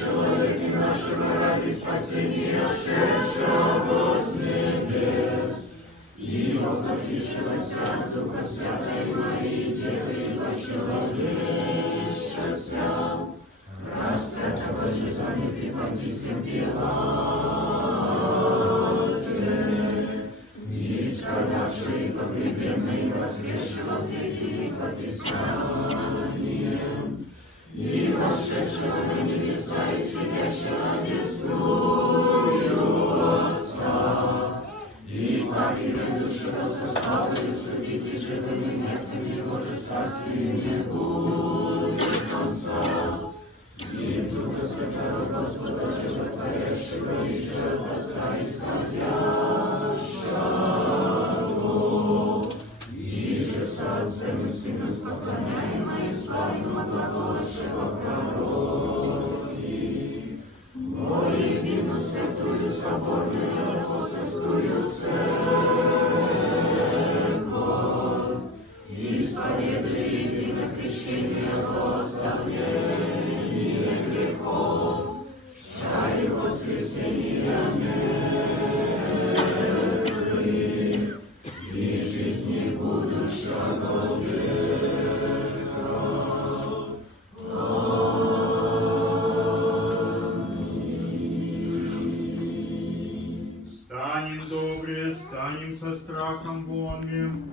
человеке нашего ради спасения, шедшего с небес, и воплотившегося от Духа Святой Марии, Девы, вочеловечася, распятого же звания при Понтийском Пилате, и страдавшего и погребенного и воскресшего в третий день по Писаниям, и вошедшего на небеса и сидящего одесную Отца, и покинули души составили судить и живыми и мертвыми, его же царствие не будет конца. И Духа Святого Господа, животворящего и же от Отца исходящего, и же с Отцем и Сыном поклоняемо и славимо глаголошего пророки, во единую святую соборную апостольскую церковь, исповедуя единое крещение во оставление грехов, чай воскресения мертвых и жизни будущего века. Станем добре, станем со страхом вонным,